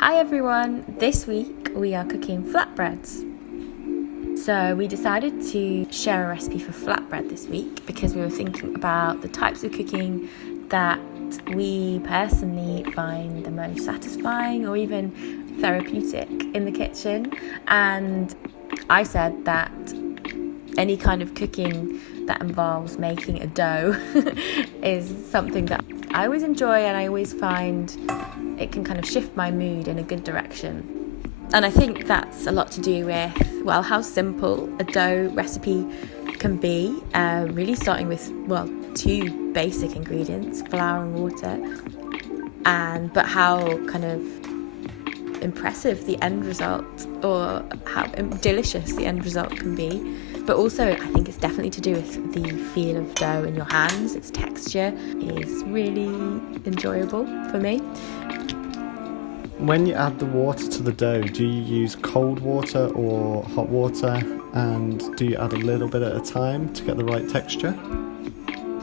Hi everyone, this week we are cooking flatbreads. So we decided to share a recipe for flatbread this week because we were thinking about the types of cooking that we personally find the most satisfying or even therapeutic in the kitchen. And I said that any kind of cooking that involves making a dough is something that I always enjoy, and I always find it can kind of shift my mood in a good direction. And I think that's a lot to do with, well, how simple a dough recipe can be, really starting with, two basic ingredients, flour and water, but how kind of impressive the end result, or how delicious the end result can be. But also I think it's definitely to do with the feel of dough in your hands. Its texture is really enjoyable for me. When you add the water to the dough, do you use cold water or hot water, and do you add a little bit at a time to get the right texture?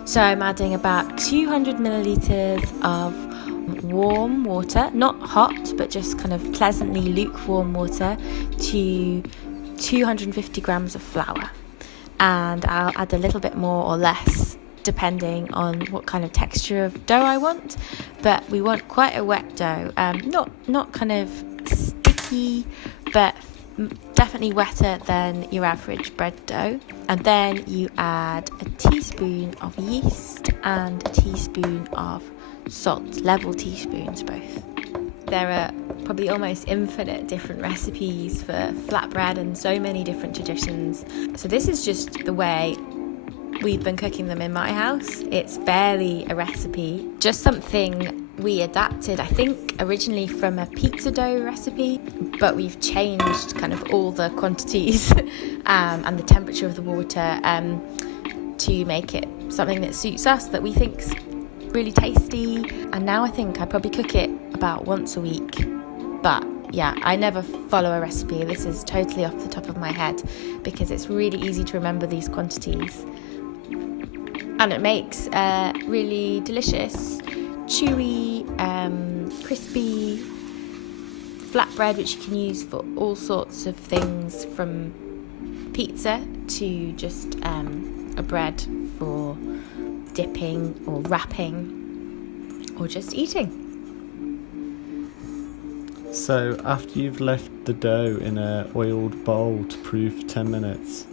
So I'm adding about 200 millilitres of warm water, not hot, but just kind of pleasantly lukewarm water, to 250 grams of flour. And I'll add a little bit more or less depending on what kind of texture of dough I want, but we want quite a wet dough, not kind of sticky, but definitely wetter than your average bread dough. And then you add a teaspoon of yeast and a teaspoon of salt, level teaspoons both. There are probably almost infinite different recipes for flatbread and so many different traditions. So this is just the way we've been cooking them in my house. It's barely a recipe, just something we adapted, I think, originally from a pizza dough recipe, but we've changed kind of all the quantities and the temperature of the water to make it something that suits us, that we think's really tasty. And now I think I probably cook it about once a week. But yeah, I never follow a recipe. This is totally off the top of my head because it's really easy to remember these quantities. And it makes really delicious, chewy, crispy flatbread, which you can use for all sorts of things, from pizza to just a bread for dipping or wrapping or just eating. So after you've left the dough in an oiled bowl to proof for 10 minutes,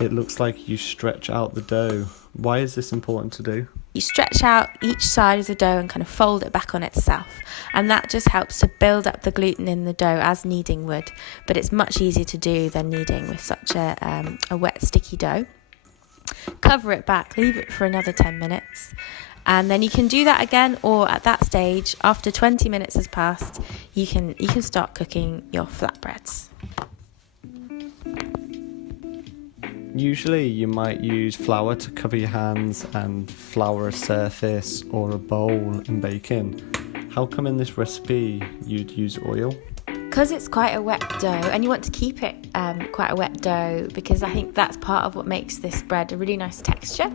it looks like you stretch out the dough. Why is this important to do? You stretch out each side of the dough and kind of fold it back on itself, and that just helps to build up the gluten in the dough as kneading would, but it's much easier to do than kneading with such a wet, sticky dough. Cover it back, leave it for another 10 minutes, and then you can do that again, or at that stage, after 20 minutes has passed, you can start cooking your flatbreads. Usually you might use flour to cover your hands and flour a surface or a bowl in baking. How come in this recipe you'd use oil? Because it's quite a wet dough, and you want to keep it quite a wet dough, because I think that's part of what makes this bread a really nice texture.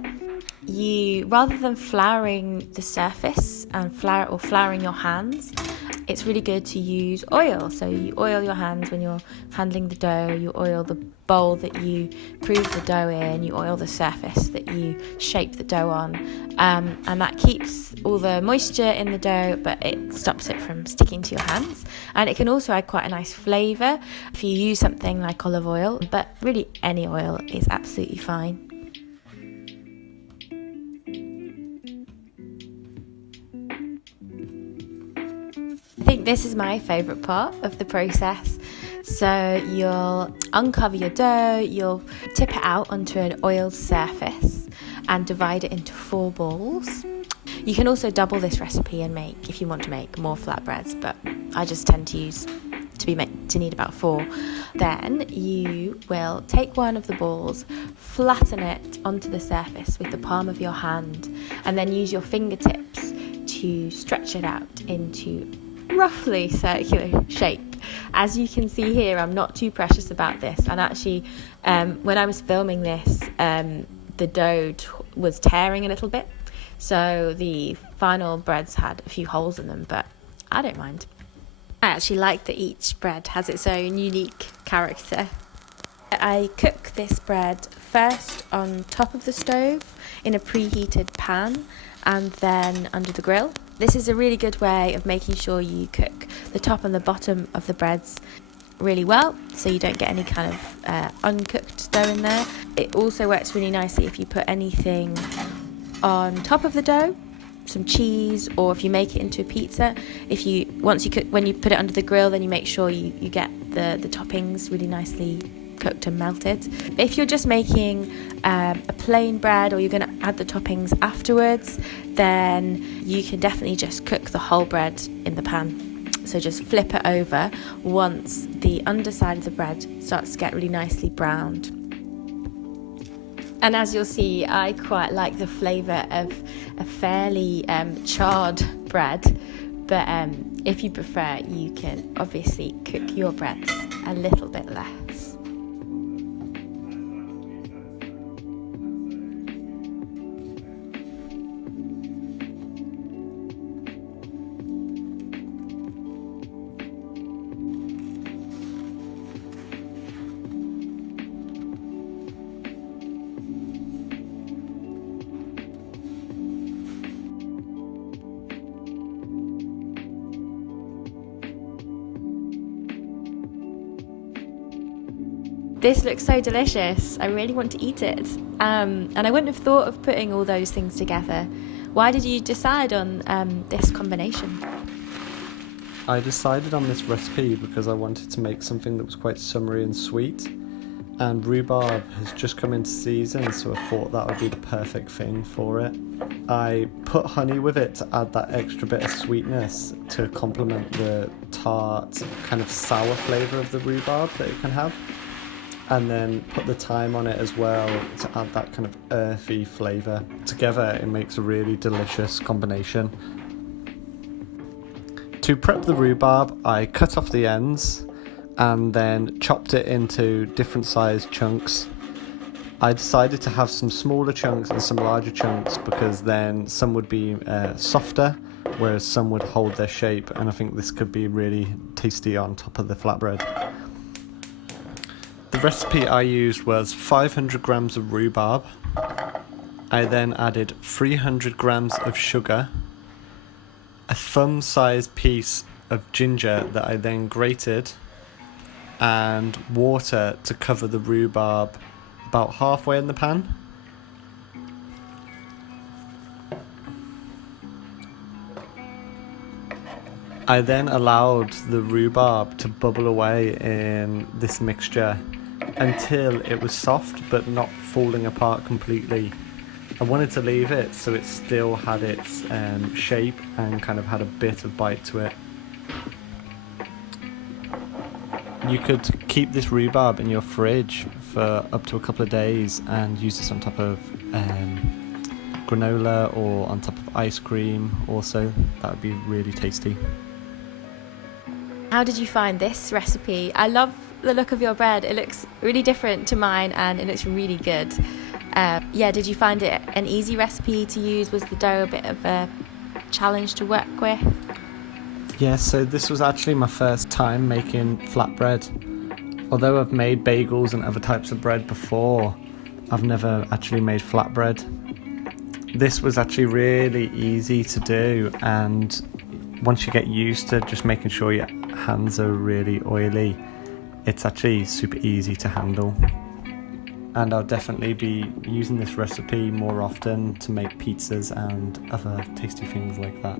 You, rather than flouring the surface and flouring your hands, it's really good to use oil. So you oil your hands when you're handling the dough, you oil the bowl that you prove the dough in, you oil the surface that you shape the dough on, and that keeps all the moisture in the dough, but it stops it from sticking to your hands. And it can also add quite a nice flavour if you use something like olive oil, but really any oil is absolutely fine. I think this is my favourite part of the process. So you'll uncover your dough, you'll tip it out onto an oiled surface and divide it into 4 balls. You can also double this recipe and make, if you want to make more flatbreads, but I just tend to need about 4. Then you will take one of the balls, flatten it onto the surface with the palm of your hand, and then use your fingertips to stretch it out into roughly circular shape. As you can see here, I'm not too precious about this, and actually when I was filming this, the dough was tearing a little bit, so the final breads had a few holes in them, but I don't mind. I actually like that each bread has its own unique character. I cook this bread first on top of the stove in a preheated pan and then under the grill. This is a really good way of making sure you cook the top and the bottom of the breads really well, so you don't get any kind of uncooked dough in there. It also works really nicely if you put anything on top of the dough, some cheese, or if you make it into a pizza. When you put it under the grill, then you make sure you get the toppings really nicely cooked and melted. But if you're just making a plain bread, or you're going to add the toppings afterwards, then you can definitely just cook the whole bread in the pan. So just flip it over once the underside of the bread starts to get really nicely browned. And as you'll see, I quite like the flavour of a fairly charred bread, but if you prefer, you can obviously cook your breads a little bit less. This looks so delicious. I really want to eat it. And I wouldn't have thought of putting all those things together. Why did you decide on this combination? I decided on this recipe because I wanted to make something that was quite summery and sweet, and rhubarb has just come into season, so I thought that would be the perfect thing for it. I put honey with it to add that extra bit of sweetness to complement the tart, kind of sour flavour of the rhubarb that it can have. And then put the thyme on it as well to add that kind of earthy flavour. Together it makes a really delicious combination. To prep the rhubarb, I cut off the ends and then chopped it into different sized chunks. I decided to have some smaller chunks and some larger chunks because then some would be softer, whereas some would hold their shape, and I think this could be really tasty on top of the flatbread. The recipe I used was 500 grams of rhubarb. I then added 300 grams of sugar, a thumb-sized piece of ginger that I then grated, and water to cover the rhubarb about halfway in the pan. I then allowed the rhubarb to bubble away in this mixture until it was soft but not falling apart completely. I wanted to leave it so it still had its shape and kind of had a bit of bite to it. You could keep this rhubarb in your fridge for up to a couple of days and use this on top of granola or on top of ice cream also. That would be really tasty. How did you find this recipe? I love the look of your bread. It looks really different to mine and it looks really good. Did you find it an easy recipe to use? Was the dough a bit of a challenge to work with? Yeah, so this was actually my first time making flatbread. Although I've made bagels and other types of bread before, I've never actually made flatbread. This was actually really easy to do, and once you get used to just making sure your hands are really oily, it's actually super easy to handle. And I'll definitely be using this recipe more often to make pizzas and other tasty things like that.